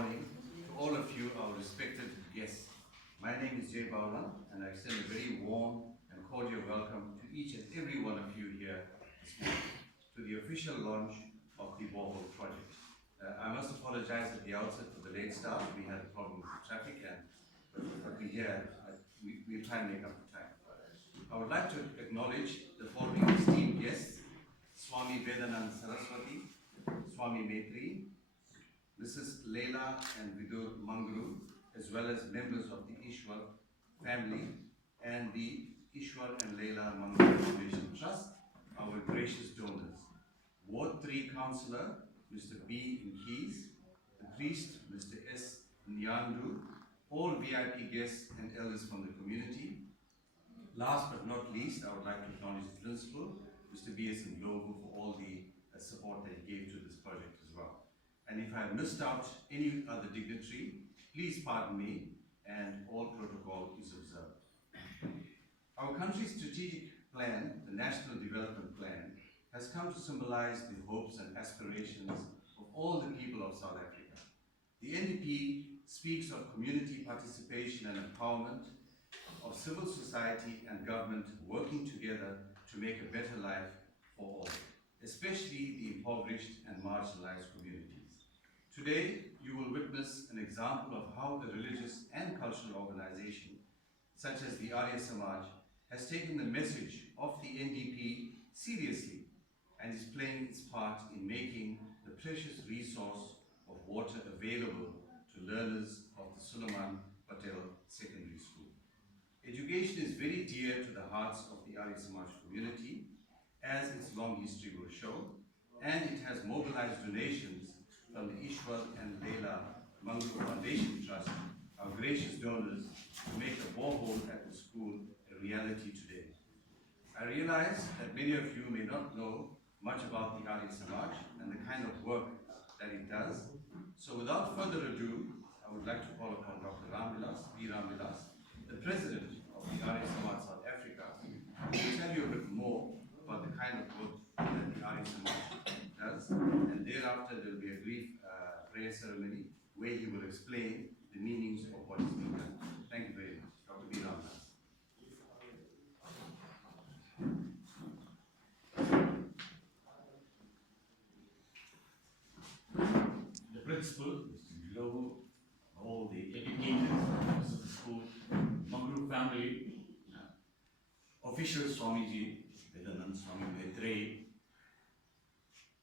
morning to all of you, our respected guests. My name is Jay Bowla, and I extend a very warm and cordial welcome to each and every one of you here this morning to the official launch of the Borehole project. I must apologize at the outset for the late start. We had a problem with traffic, but we're here. We'll try and make up the time. I would like to acknowledge the following esteemed guests: Swami Vedanand Saraswati, Swami Maitri, Mrs. Laila and Vidur Mangaroo, as well as members of the Ishwar family and the Ishwar and Laila Mangaroo Foundation Trust, our gracious donors. Ward 3 Councillor, Mr. B. Nkis, the priest, Mr. S. Nyandu, all VIP guests and elders from the community. Last but not least, I would like to acknowledge the principal, Mr. B.S. Ndlovu, for all the support that he gave to this project as well. And if I have missed out any other dignitary, please pardon me, and all protocol is observed. Our country's strategic plan, the National Development Plan, has come to symbolize the hopes and aspirations of all the people of South Africa. The NDP speaks of community participation and empowerment, of civil society and government working together to make a better life for all, especially the impoverished and marginalized communities. Today, you will witness an example of how the religious and cultural organization, such as the Arya Samaj, has taken the message of the NDP seriously and is playing its part in making the precious resource of water available to learners of the Suleman Patel Secondary School. Education is very dear to the hearts of the Arya Samaj community, as its long history will show, and it has mobilized donations from the Ishwar and Laila Mangaroo Foundation Trust, our gracious donors, to make a borehole at the school a reality today. I realize that many of you may not know much about the Arya Samaj and the kind of work that it does. So without further ado, I would like to call upon Dr. P. Ramvilas, the president of the Arya Samaj South Africa, who will tell you a bit more about the kind of work that the Arya Samaj does. And thereafter, there will be a brief prayer ceremony where he will explain the meanings of what is being done. Thank you very much. Dr. P. Ramvilas. The principal, Mr. Ndlovu, all the educators of the school, Mangaroo family, official Swamiji, Vedanand Swami Maitri,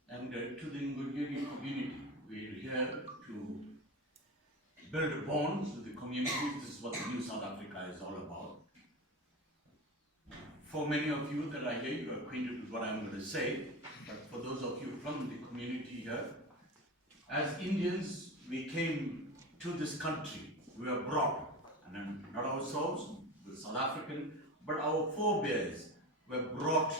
and to the Ngurjiri community. We are here to build bonds with the communities. This is what the New South Africa is all about. For many of you that are here, you are acquainted with what I'm going to say, but for those of you from the community here, as Indians, we came to this country. We were brought, and not ourselves, we're South African, but our forebears were brought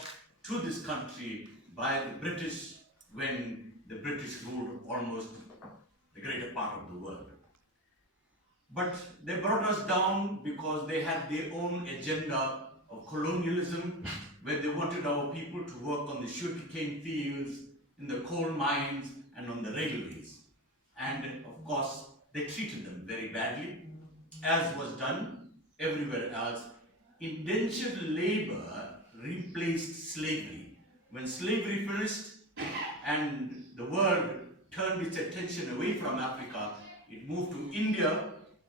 to this country by the British when the British ruled almost the greater part of the world. But they brought us down because they had their own agenda of colonialism, where they wanted our people to work on the sugarcane fields, in the coal mines, and on the railways. And of course, they treated them very badly, as was done everywhere else. Indentured labor replaced slavery. When slavery finished and the world turned its attention away from Africa, it moved to India,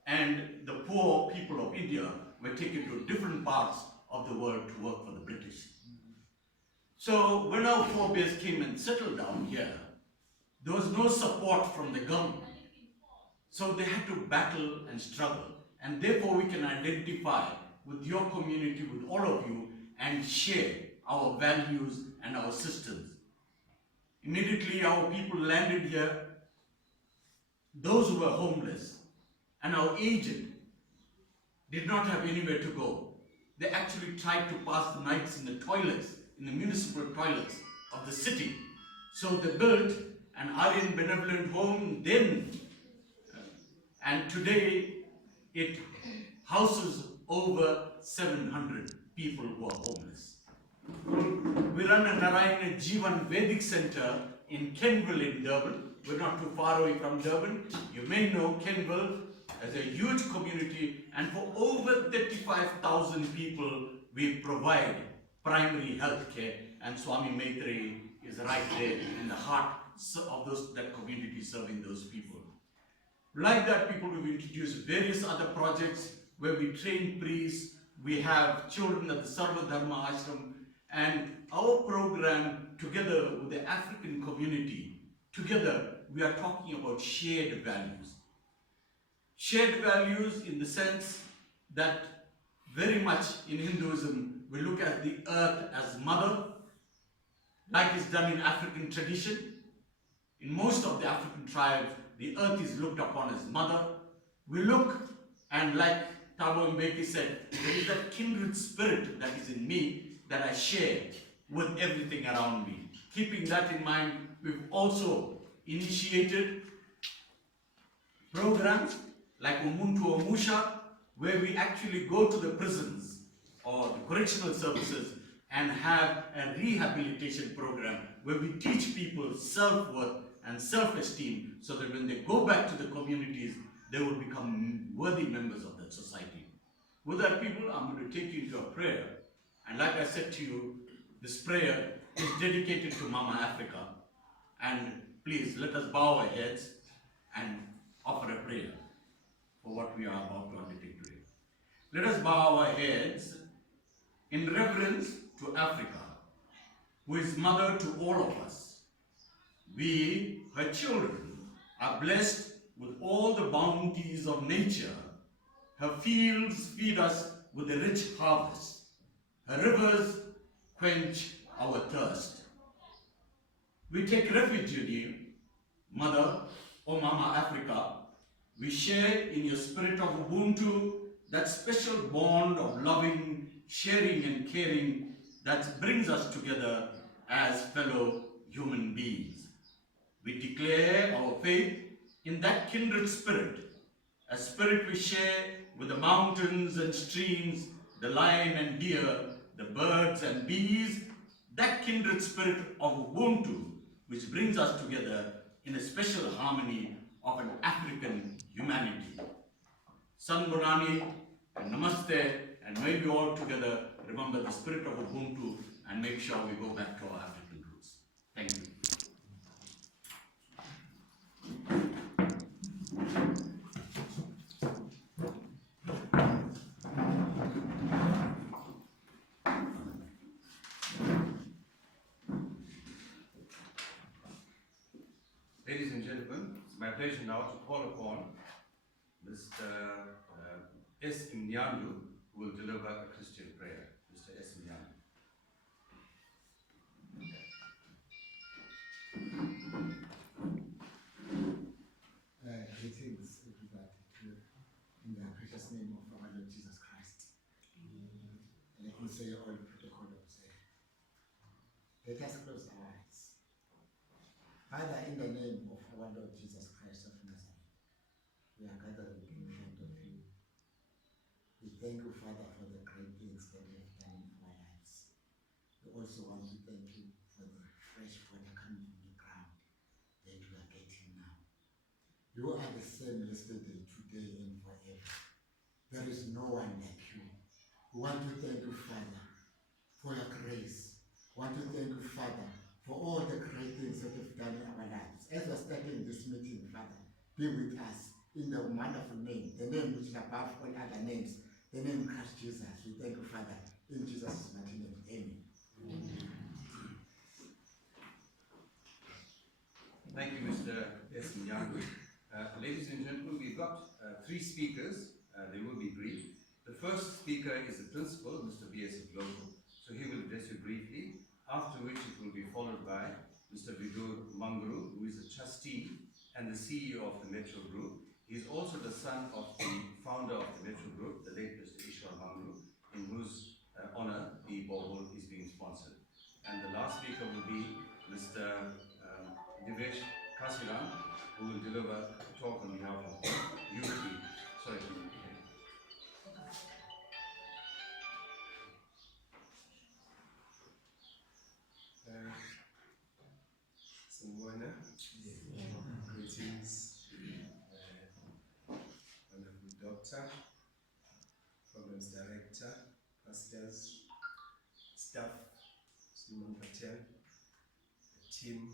and the poor people of India were taken to different parts of the world to work for the British. So when our forebears came and settled down here, there was no support from the government. So they had to battle and struggle. And therefore we can identify with your community, with all of you, and share our values and our systems. Immediately our people landed here, those who were homeless, and our aged did not have anywhere to go. They actually tried to pass the nights in the toilets, in the municipal toilets of the city. So they built an Aryan benevolent home then, and today it houses over 700 people who are homeless. We run a Narayana Jivan Vedic Center in Kenville in Durban, we're not too far away from Durban. You may know Kenville as a huge community, and for over 35,000 people, we provide primary health care, and Swami Maitri is right there in the heart of that community, serving those people. Like that, people will introduce various other projects where we train priests, we have children at the Sarva Dharma Ashram, and our program, together with the African community, together we are talking about shared values. Shared values in the sense that very much in Hinduism, we look at the earth as mother, like is done in African tradition. In most of the African tribes, the earth is looked upon as mother. We look, and like Thabo Mbeki said, there is that kindred spirit that is in me that I share with everything around me. Keeping that in mind, we've also initiated programs like Umuntu Omusha, where we actually go to the prisons or the correctional services and have a rehabilitation program where we teach people self-worth and self-esteem so that when they go back to the communities, they will become worthy members of that society. With that, people, I'm going to take you into a prayer. And like I said to you, this prayer is dedicated to Mama Africa. And please, let us bow our heads and offer a prayer for what we are about to undertake today. Let us bow our heads in reverence to Africa, who is mother to all of us. We, her children, are blessed with all the bounties of nature. Her fields feed us with a rich harvest. Her rivers quench our thirst. We take refuge in you, Mother, O Mama Africa. We share in your spirit of Ubuntu, that special bond of loving, sharing and caring that brings us together as fellow human beings. We declare our faith in that kindred spirit, a spirit we share with the mountains and streams, the lion and deer, the birds and bees, that kindred spirit of Ubuntu, which brings us together in a special harmony of an African humanity. Sanbonani and Namaste, and may we all together remember the spirit of Ubuntu and make sure we go back to our African roots. Thank you. Ladies and gentlemen, it's my pleasure now to call upon Mr. S. Mnyandu, who will deliver a Christian prayer. Mr. S. Mnyandu. Greetings, everybody, in the precious name of our Lord Jesus Christ. Let me say all the protocol of say. Let us close our eyes. Father, in the name of our Lord Jesus Christ of Nazareth, we are gathered in front of you. We thank you, Father, for the great things that you have done in our lives. We also want to thank you for the fresh water coming from the ground that we are getting now. You are the same yesterday, today, and forever. There is no one like you. We want to thank you, Father, for your grace. We want to thank you, Father, for all the great things that you've done in our lives. As we're starting this meeting, Father, be with us in the wonderful name, the name which is above all other names, the name Christ Jesus. We thank you, Father, in Jesus' mighty name. Amen. Thank you, Mr. S. Mnyandu. Ladies and gentlemen, we've got three speakers. They will be brief. The first speaker is the principal, Mr. B.S. Global. So he will address you briefly, after which it will be followed by Mr. Vidur Mangaroo, who is a trustee and the CEO of the Metro Group. He is also the son of the founder of the Metro Group, the late Mr. Ishwar, in whose honor the Borehole is being sponsored. And the last speaker will be Mr. Divesh Kasiran, who will deliver a talk on behalf of UP. Sorry. Sanibona. water, programs director, pastors, staff, Suleman Patel, the team,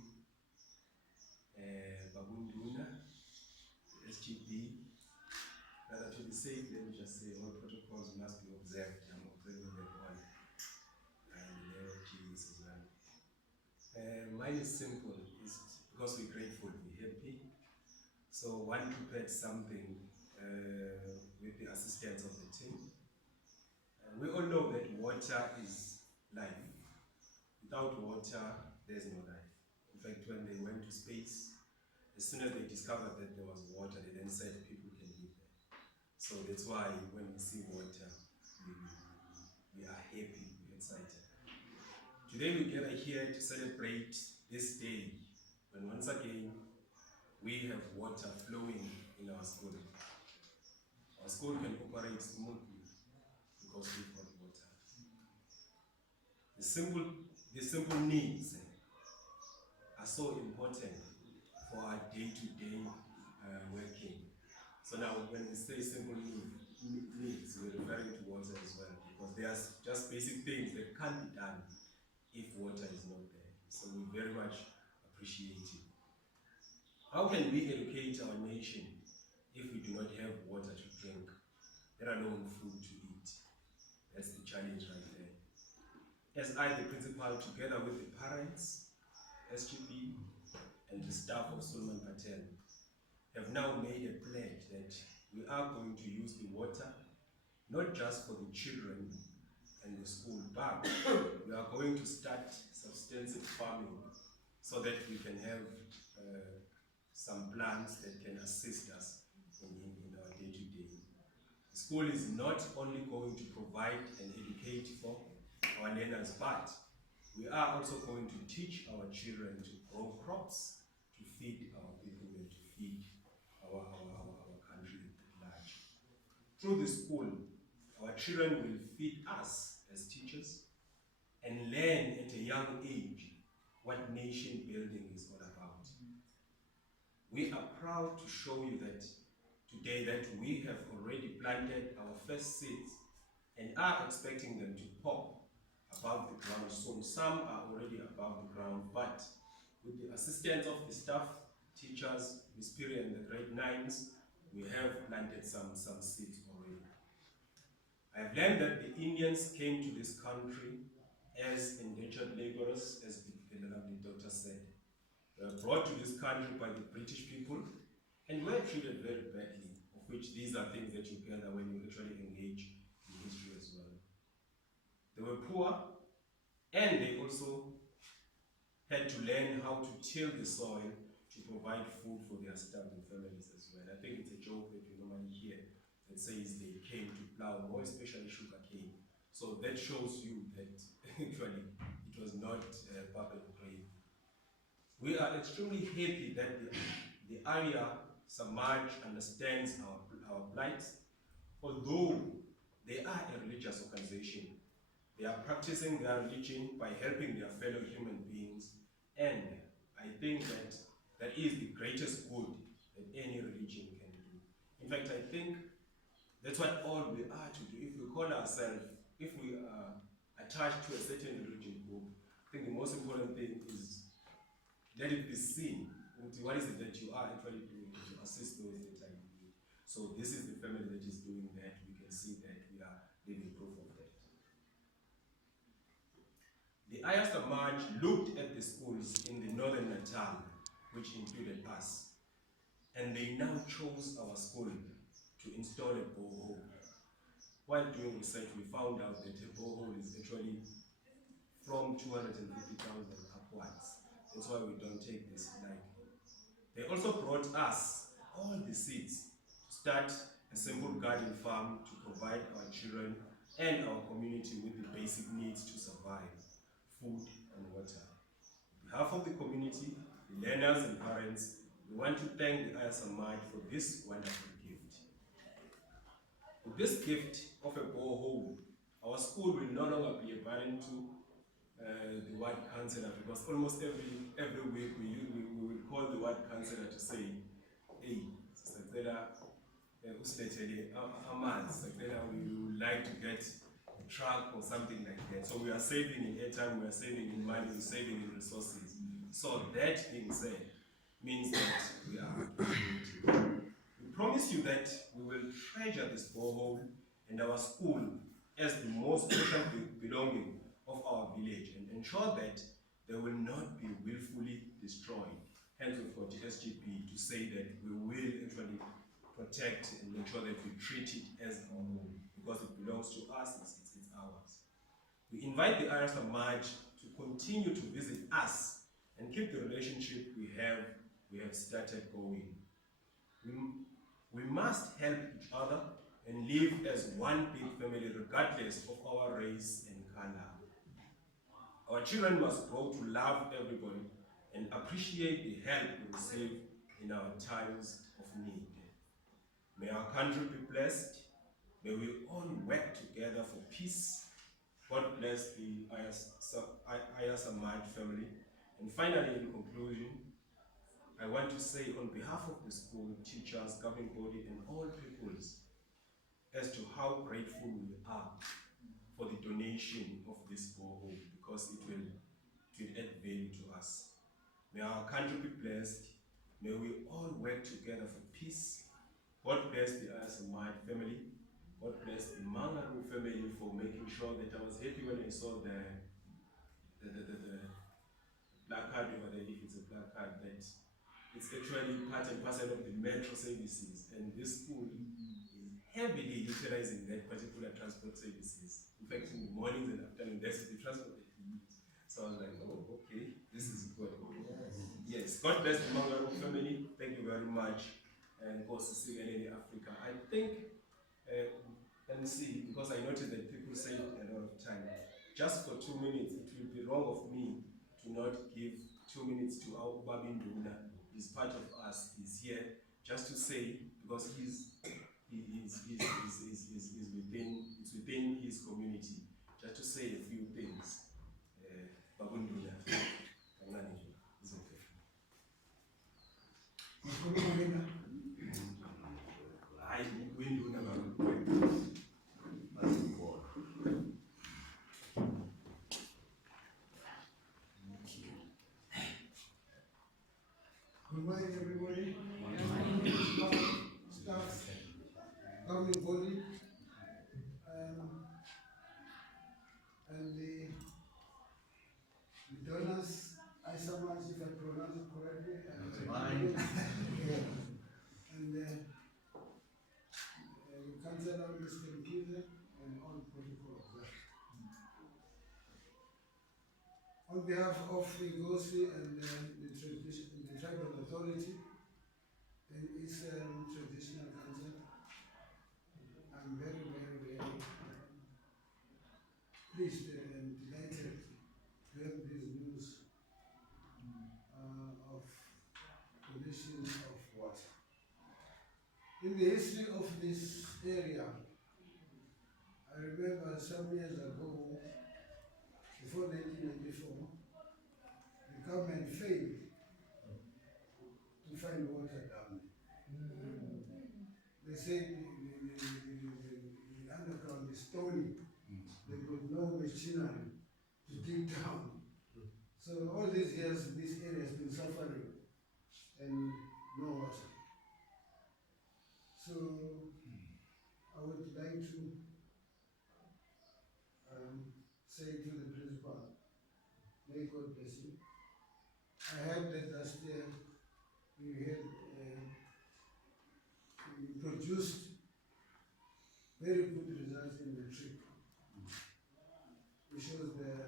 Babunduna, the SGB. Rather to be safe, let me just say all protocols must be observed. I'm observing them all. And in the name of Jesus as well. Mine is simple. It's because we're grateful, we're happy. So one prepared something with the assistance of the team. We all know that water is life. Without water, there's no life. In fact, when they went to space, as soon as they discovered that there was water, they then said people can live there. So that's why when we see water, we are happy, we're excited. Today we gather here to celebrate this day, when once again we have water flowing in our school. Our school can operate smoothly because we've got water. The simple needs are so important for our day-to-day working. So now when we say simple needs, we're referring to water as well, because there's just basic things that can't be done if water is not there. So we very much appreciate it. How can we educate our nation if we do not have water to drink, let alone food to eat? That's the challenge right there. As I, the principal, together with the parents, SGB, and the staff of Suleman Patel, have now made a pledge that we are going to use the water, not just for the children and the school, but we are going to start substantive farming so that we can have some plants that can assist us in our day-to-day. The school is not only going to provide and educate for our learners, but we are also going to teach our children to grow crops, to feed our people and to feed our country at large. Through the school, our children will feed us as teachers and learn at a young age what nation building is all about. We are proud to show you that today that we have already planted our first seeds and are expecting them to pop above the ground soon. Some are already above the ground, but with the assistance of the staff, teachers, Miss Piri and the grade 9s, we have planted some seeds already. I have learned that the Indians came to this country as indentured laborers, as the lovely doctor said. They were brought to this country by the British people and were treated very badly, of which these are things that you gather when you actually engage in history as well. They were poor, and they also had to learn how to till the soil to provide food for their starving families as well. I think it's a joke that you normally hear that says they came to plow, more especially sugar cane. So that shows you that actually it was not perfect grade. We are extremely happy that the Arya Samaj understands our plight, although they are a religious organization. They are practicing their religion by helping their fellow human beings, and I think that that is the greatest good that any religion can do. In fact, I think that's what all we are to do. If we call ourselves, if we are attached to a certain religion group, I think the most important thing is let it be seen. What is it that you are actually doing to assist those that are in need? So this is the family that is doing that. We can see that we are living proof of that. The Arya Samaj looked at the schools in the northern Natal, which included us, and they now chose our school to install a borehole. While doing research, we found out that a borehole is actually from 250,000 upwards. That's why we don't take this lightly. They also brought us all the seeds to start a simple garden farm to provide our children and our community with the basic needs to survive: food and water. On behalf of the community, the learners and parents, we want to thank the Arya Samaj for this wonderful gift. With this gift of a borehole, our school will no longer be a burden to the ward councillor, because almost every week we will call the ward councillor to say, hey, Sister Zeda, usilethele amanzi, then we would like to get a truck or something like that. So we are saving in airtime, we are saving in money, we're saving in resources. So that being said, means that we are appreciative. We promise you that we will treasure this borehole and our school as the most special belonging of our village and ensure that they will not be willfully destroyed. Hence we've got SGP to say that we will actually protect and ensure that we treat it as our own because it belongs to us, it's ours. We invite the Arya Samaj to continue to visit us and keep the relationship we have started going. We must help each other and live as one big family regardless of our race and color. Our children must grow to love everybody and appreciate the help we receive in our times of need. May our country be blessed. May we all work together for peace. God bless the Arya Samaj family. And finally, in conclusion, I want to say on behalf of the school, teachers, governing body, and all peoples, as to how grateful we are for the donation of this borehole, because it will add value to us. May our country be blessed. May we all work together for peace. God bless the Arya Samaj family. God bless the Mangaroo family for making sure that I was happy when I saw the placard over there, if it's a placard, that it's actually part and parcel of the metro services, and this school is heavily utilizing that particular transport services. In fact, in the mornings and afternoons, that's the transport that we use. So I was like, oh, okay, this is good. Yes, God bless the Mangaroo family. Thank you very much. And God to see in Africa. I think, let me see, because I noticed that people say a lot of time. Just for 2 minutes, it will be wrong of me to not give 2 minutes to our Babinduna. He's part of us. He's here just to say, because it's within his community, just to say a few things. Babinduna, it's okay. I win do never. Good morning, everybody. Staff, governing body, and the donors, Arya Samaj, if I pronounce it correctly, and Councillor Mr. Mkize, and all protocol observed. On behalf of the GOSI and the Tribal Authority and its traditional council, I'm very, very, very pleased and delighted to have this news of donation of water. In the history of this area, I remember some years ago, before 1994, the government failed to find water down there. They said the underground is stony. They got no machinery to dig down. So all these years, this area has been suffering and no water. So I would like to say to the principal, may God bless you. I heard that last year we had we produced very good results in the trip. It shows that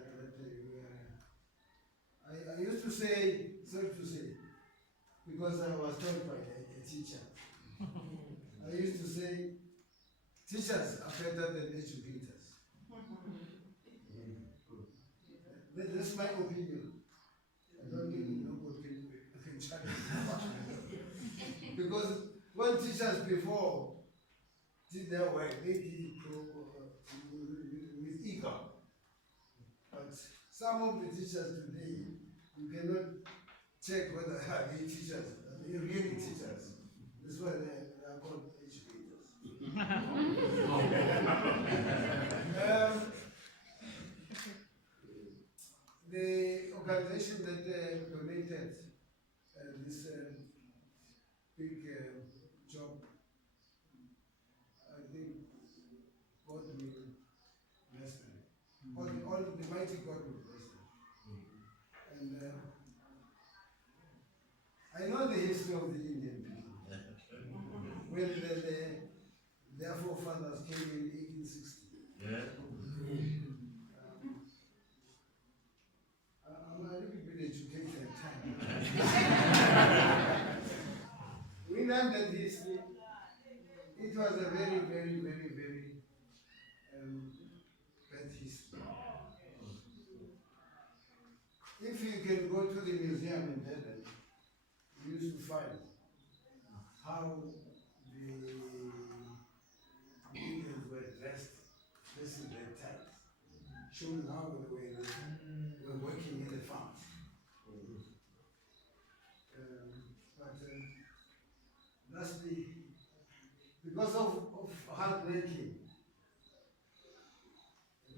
I used to say, sorry to say, because I was taught by a teacher. I used to say, teachers are better than educators. That's my opinion. I don't really know what can challenge. Because when teachers before did their work, they did it with ego. But some of the teachers today, you cannot check whether they are teachers, really teachers. That's why they are called educators. organization that donated this big job, I think God will bless them. All the mighty God will bless them. And I know the history of the Indian people. When their forefathers came in 1860. I'm a little bit educated at time. We learned that history. It was a very, very, very, very bad history. If you can go to the museum in Durban, you used to find how the Indians were dressed, this is red ties, showing how they were working in the farms. That's because of hard working.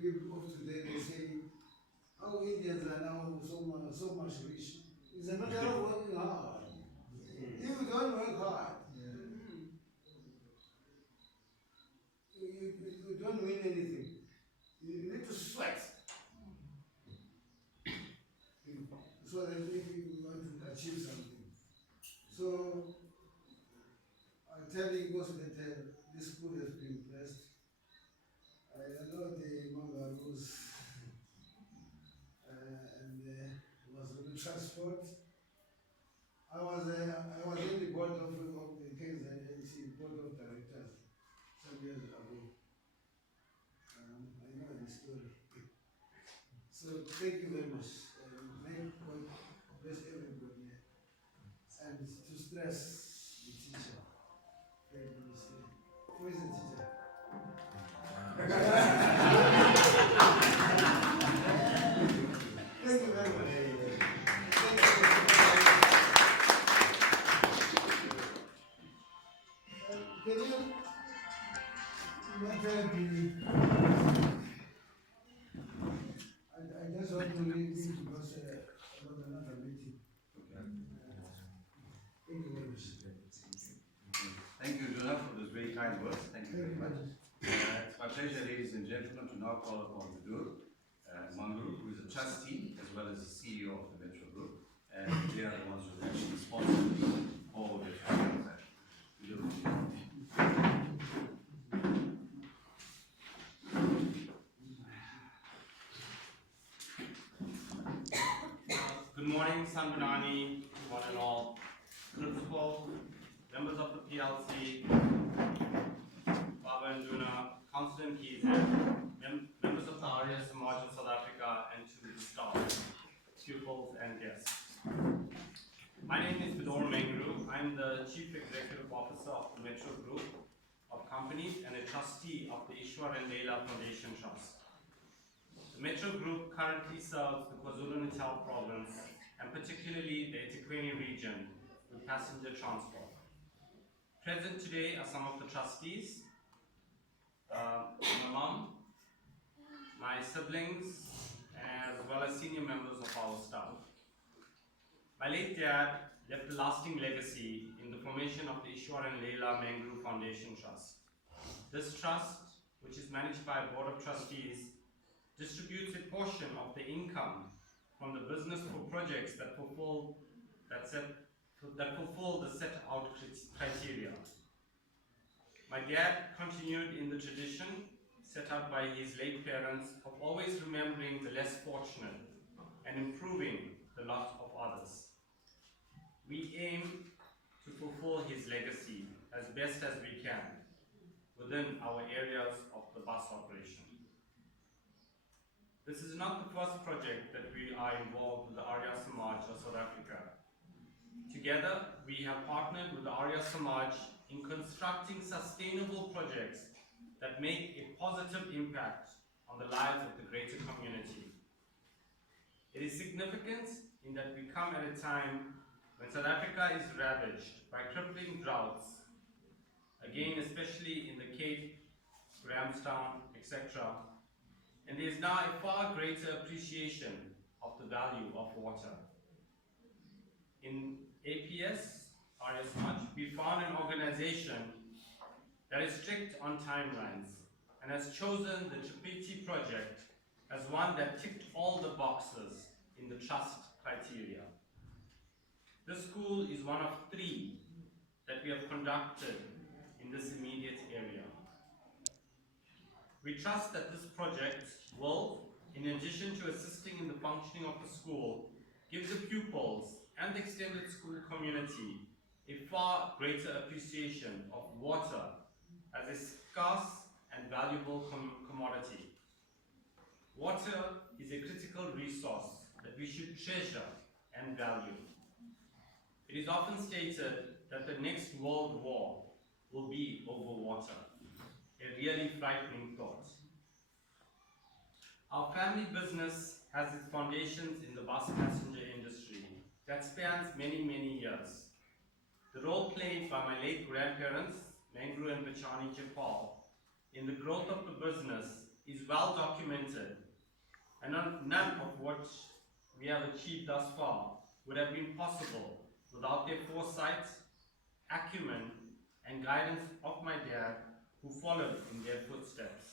People of today, they say, how Indians are now so much rich. It's a matter of working hard. If you don't work hard, you don't win anything. You need to sweat. So that if you want to achieve something. So, I'll tell you also that this school has been blessed. I know the Mangaroos and was on the transport. I was in the board of the KZNC board of directors some years ago. I know the story. So thank you very much. May God bless everybody. And to stress the teacher. Who is the teacher? Thank you very much. Can you not tell me? I just want to leave this because I got another meeting. Thank you very much. Thank you, Jonah, for those very kind words. Thank you very much. It's my pleasure, ladies and gentlemen, to now call upon Mangaroo, who is a trustee as well as the CEO of the Metro Group, and they are the ones who are actually responsible for the transaction. Good morning, Sanbanani, one and all, principal, members of the PLC, Baba and Duna, council and keys, members of the Arya Samaj of South Africa, and to the staff, pupils and guests. My name is Mangaroo. I'm the Chief Executive Officer of the Metro Group of Companies and a trustee of the Ishwar and Laila Foundation Trust. The Metro Group currently serves the KwaZulu-Natal province and particularly the eThekwini region with passenger transport. Present today are some of the trustees, my mom, my siblings, as well as senior members of our staff. My late dad left a lasting legacy in the formation of the Ishwar and Laila Mangaroo Foundation Trust. This trust, which is managed by a board of trustees, distributes a portion of the income from the business for projects that fulfill the set out criteria. My dad continued in the tradition set out by his late parents of always remembering the less fortunate and improving the lot of others. We aim to fulfill his legacy as best as we can within our areas of the bus operation. This is not the first project that we are involved with the Arya Samaj of South Africa. Together, we have partnered with the Arya Samaj in constructing sustainable projects that make a positive impact on the lives of the greater community. It is significant in that we come at a time when South Africa is ravaged by crippling droughts, again especially in the Cape, Grahamstown, etc. And there is now a far greater appreciation of the value of water. In APS, Arya Samaj, we found an organization that is strict on timelines and has chosen the Tripiti project as one that ticked all the boxes in the trust criteria. This school is one of 3 that we have conducted in this immediate area. We trust that this project will, in addition to assisting in the functioning of the school, give the pupils and the extended school community a far greater appreciation of water as a scarce and valuable commodity. Water is a critical resource that we should treasure and value. It is often stated that the next world war will be over water. A really frightening thought. Our family business has its foundations in the bus passenger industry that spans many, many years. The role played by my late grandparents, Mangaroo and Patel, in the growth of the business is well documented, and none of what we have achieved thus far would have been possible without their foresight, acumen, and guidance of my dad, who followed in their footsteps.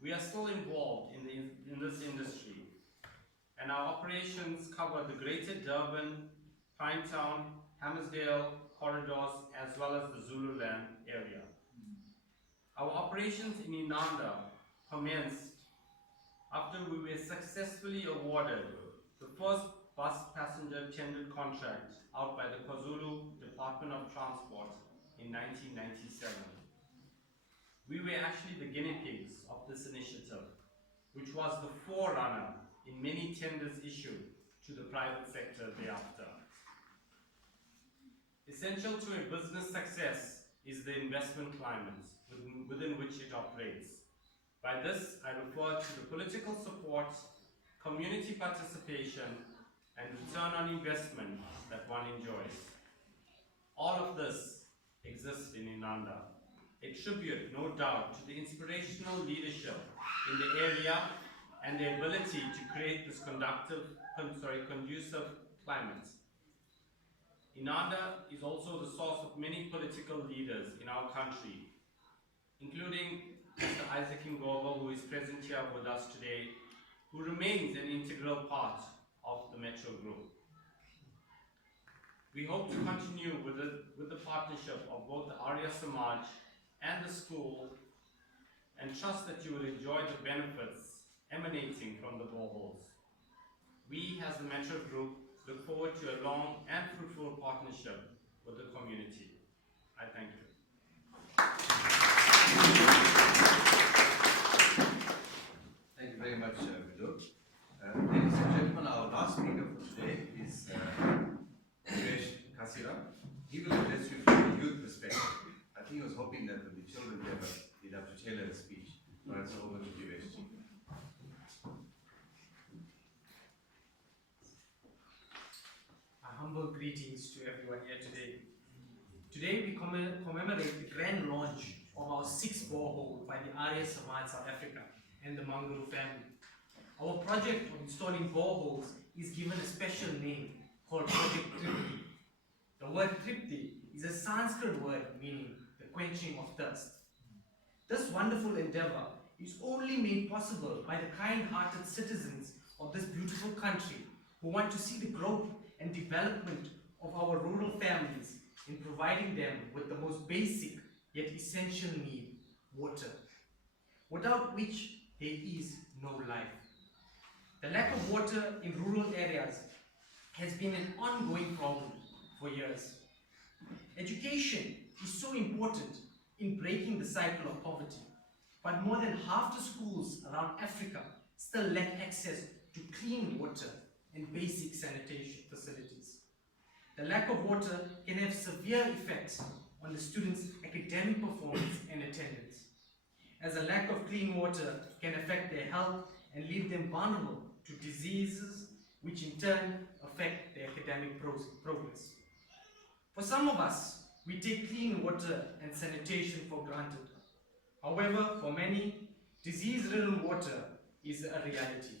We are still involved in this industry, and our operations cover the Greater Durban, Pinetown, Hammersdale corridors, as well as the Zululand area. Our operations in Inanda commenced after we were successfully awarded the first bus passenger tendered contract out by the KwaZulu Department of Transport in 1997. We were actually the guinea pigs of this initiative, which was the forerunner in many tenders issued to the private sector thereafter. Essential to a business success is the investment climate within which it operates. By this, I refer to the political support, community participation, and return on investment that one enjoys. All of this exists in Inanda. A tribute, no doubt, to the inspirational leadership in the area and the ability to create this conducive climate. Inanda is also the source of many political leaders in our country, including Mr. Isaac Ngogo, who is present here with us today, who remains an integral part of the Metro Group. We hope to continue with the partnership of both the Arya Samaj and the school, and trust that you will enjoy the benefits emanating from the boreholes. We, as the Metro Group, look forward to a long and fruitful partnership with the community. I thank you. Thank you very much, Vidhu. Ladies and gentlemen, our last speaker for today is Suresh Kasira. He will address you from the youth perspective. I think he was hoping that with the children there, he'd have to tailor his speech. But so over to Suresh. Humble greetings to everyone here today. Today we commemorate the grand launch of our 6th borehole by the Arya Samaj South Africa and the Mangaroo family. Our project of installing boreholes is given a special name called Project Tripti. The word Tripti is a Sanskrit word meaning the quenching of thirst. This wonderful endeavor is only made possible by the kind-hearted citizens of this beautiful country who want to see the growth and development of our rural families in providing them with the most basic yet essential need, water, without which there is no life. The lack of water in rural areas has been an ongoing problem for years. Education is so important in breaking the cycle of poverty, but more than half the schools around Africa still lack access to clean water and basic sanitation facilities. The lack of water can have severe effects on the students' academic performance and attendance, as a lack of clean water can affect their health and leave them vulnerable to diseases, which in turn affect their academic progress. For some of us, we take clean water and sanitation for granted. However, for many, disease-ridden water is a reality.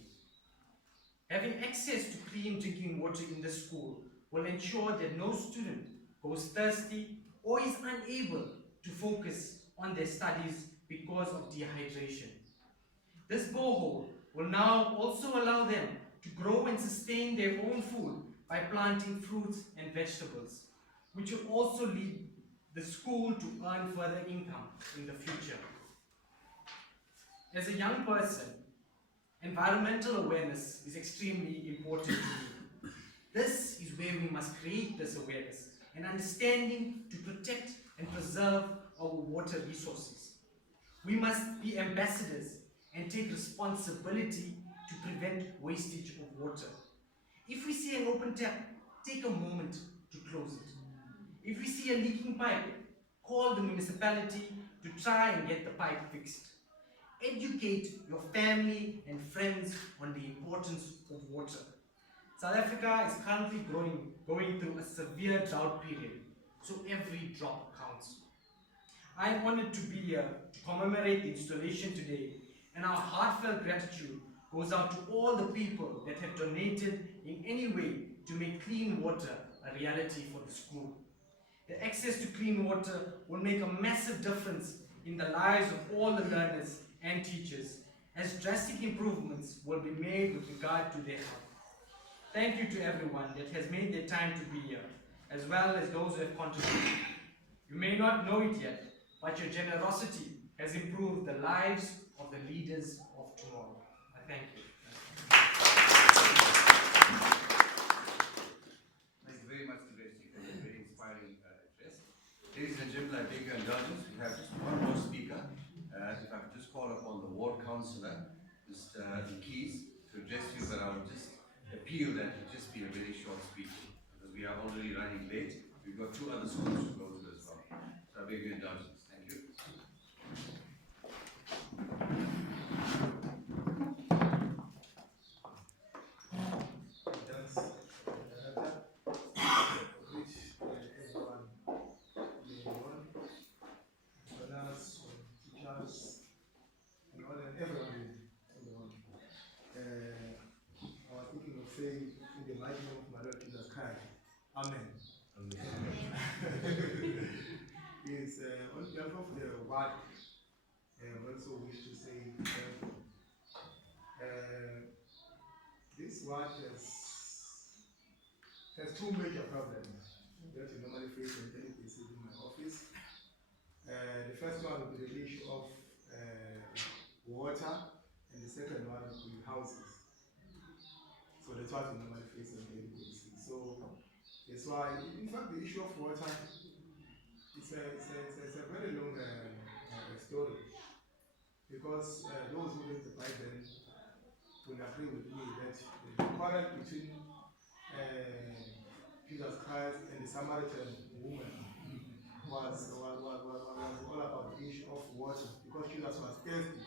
Having access to clean drinking water in the school will ensure that no student goes thirsty or is unable to focus on their studies because of dehydration. This borehole will now also allow them to grow and sustain their own food by planting fruits and vegetables, which will also lead the school to earn further income in the future. As a young person, environmental awareness is extremely important to me. This is where we must create this awareness and understanding to protect and preserve our water resources. We must be ambassadors and take responsibility to prevent wastage of water. If we see an open tap, take a moment to close it. If we see a leaking pipe, call the municipality to try and get the pipe fixed. Educate your family and friends on the importance of water. South Africa is currently going through a severe drought period, so every drop counts. I am honored to be here to commemorate the installation today, and our heartfelt gratitude goes out to all the people that have donated in any way to make clean water a reality for the school. The access to clean water will make a massive difference in the lives of all the learners and teachers, as drastic improvements will be made with regard to their health. Thank you to everyone that has made their time to be here, as well as those who have contributed. You may not know it yet, but your generosity has improved the lives of the leaders of tomorrow. I thank you. Thank you very much, Tracy, for the very inspiring address. Ladies and gentlemen, I beg your indulgence. We have just one more speaker. If I could just call upon the ward councillor, Mr. Keys, to address you, but I would just appeal that it just be a very short speech, because we are already running late. We've got 2 other schools to go to as well. So I beg your indulgence. Thank you. Amen. Yes, on behalf of the ward, I also wish to say thank you. This ward has 2 major problems that you normally face when any cases in my office. The first one will be the issue of water, and the second one will be houses. So that's what we normally face on a daily basis. So that's why, in fact, the issue of water, it's a very long story, because those who read the Bible will agree with me that the quarrel between Jesus Christ and the Samaritan woman was all about the issue of water, because Jesus was thirsty.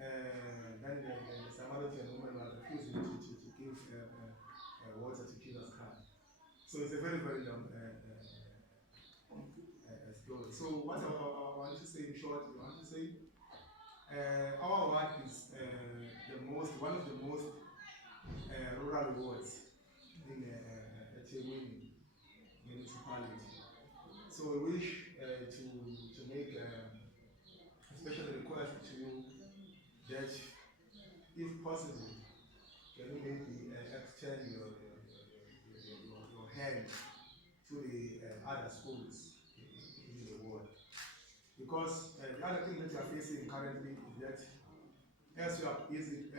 Then the Samaritan woman was refusing to give water to Jesus Christ. So it's a very, very long story. So what I want to say in short, our ward is one of the most rural wards in Ethekwini municipality. So we wish to make a special request to you that, if possible, can you maybe extend your hand to the other schools in the world. Because the other thing that you are facing currently is that, as you are busy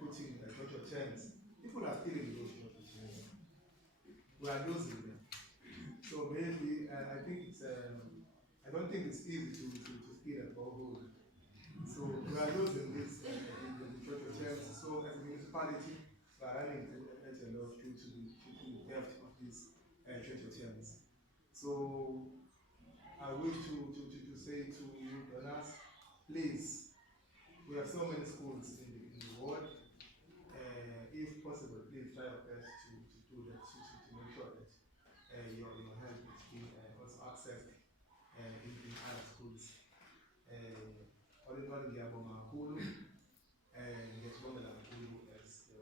putting social terms, people are stealing those social terms. We are losing them. So maybe I think it's I don't think it's easy to steal a borehole. So we are losing this in the social terms. So as a municipality, we are running at a loss due to the theft of these social terms. So I wish to say to you, donors, please, we have so many schools in the world. If possible, please try your best to do that, to make sure that your help is being also accessed in other schools. All in all, ngiyabonga kakhulu, ngiyabongela kakhulu as the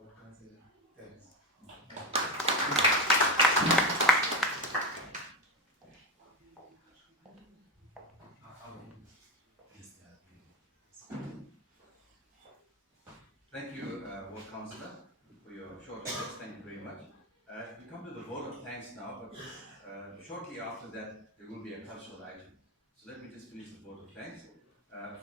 Thank you, Ward Councillor, for your short address. Thank you very much. We come to the vote of thanks now, but shortly after that, there will be a cultural item. So let me just finish the vote of thanks.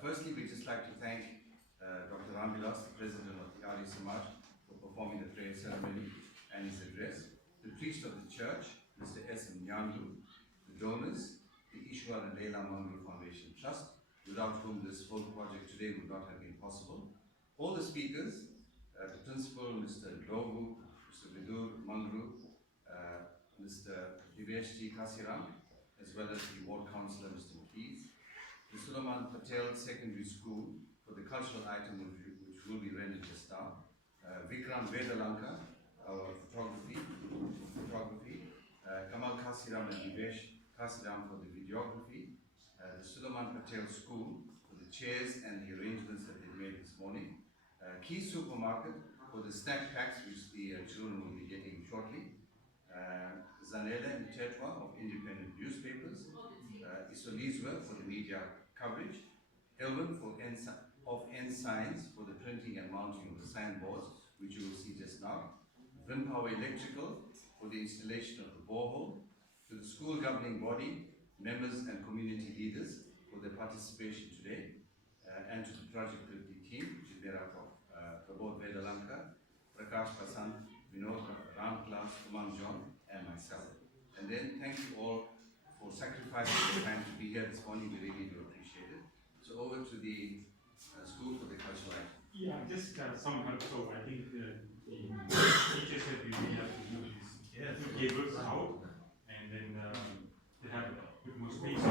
Firstly, we'd just like to thank Dr. Ramvilas, the President of the Arya Samaj, for performing the prayer ceremony and his address, the priest of the church, Mr. S. Mangaroo, the donors, the Ishwar and Laila Mangaroo Foundation Trust, without whom this whole project today would not have been possible. All the speakers, the principal, Mr. Lovu, Mr. Vidur Mangaroo, Mr. Diveshji Kasiram, as well as the ward councillor, Mr. Keys, the Suleman Patel Secondary School for the cultural item which will be rendered just now, Vikram Vedalanka, our photography, Kamal Kasiram and Divesh Kasiram for the videography, the Suleman Patel School for the chairs and the arrangements that they made this morning, Key Supermarket for the snack packs which the children will be getting shortly, Zanele and Tetwa of independent newspapers, Isolizwe for the media coverage, Elvin of Ensigns for the printing and mounting of the signboards, which you will see just now, Vimpower Electrical for the installation of the borehole, to the school governing body, members and community leaders for their participation today, and to the Project 50 team, which is made up of Prabodh Vedalanka, Prakash Prasan, Vinod Ramklas, Kumang John, and myself. And then thank you all for sacrificing your time to be here this morning. We really do appreciate it. So over to the school for the cultural item. Yeah, just some help. So I think the teacher said we really have to do this tables out, and then they have a bit more space.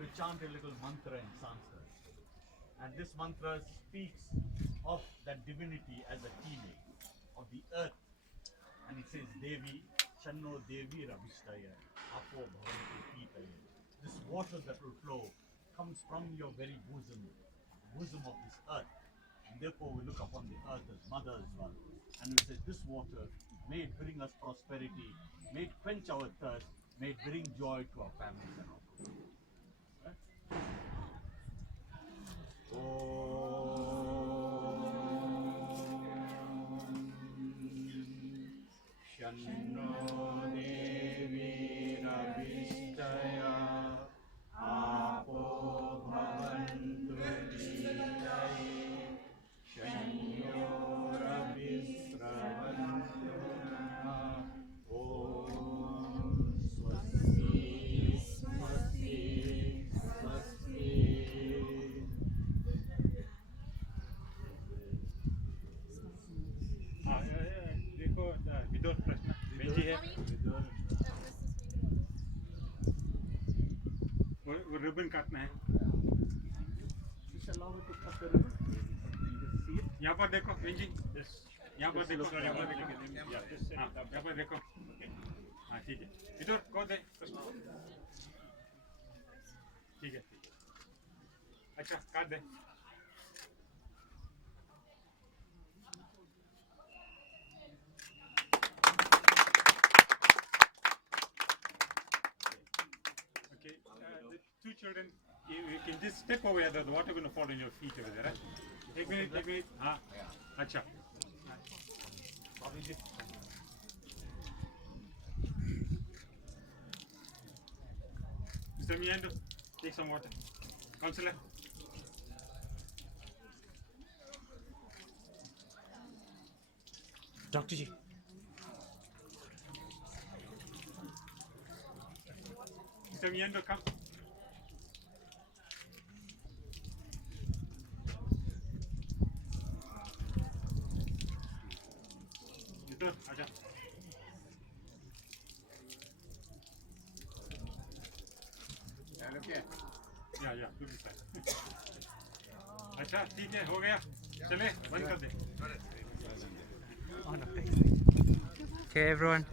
to chant a little mantra in Sanskrit. And this mantra speaks of that divinity as a healer of the earth. And it says, Devi, Shanno Devi Ravishtaya, Apo Bhavanti Pitaya. This water that will flow comes from your very bosom of this earth. And therefore we look upon the earth as mother as well. And we say, this water may it bring us prosperity, may it quench our thirst, may it bring joy to our families and our community. Right? Shanno Devi Ravishtaya Apo Bhavantu Pitaya Shanyo Ravisravantu Om Swasti Swasti Swasti. देखो विदुर प्रश्न बेंची है वो ribbon काटना है यहाँ पर देखो बेंची यहाँ पर देखो हाँ यहाँ पर देखो हाँ ठीक है विदुर कौन दे ठीक है अच्छा काट दे the two children, you can just step over there, the water going to fall on your feet over there, right? Take minute, हाँ, अच्छा. Mr. Miendo, take some water. Counselor. Dr. Ji. Mr. Miendo, come. Idhar, aja. या good side. अच्छा ठीक है हो गया चले बंद कर दे Okay everyone.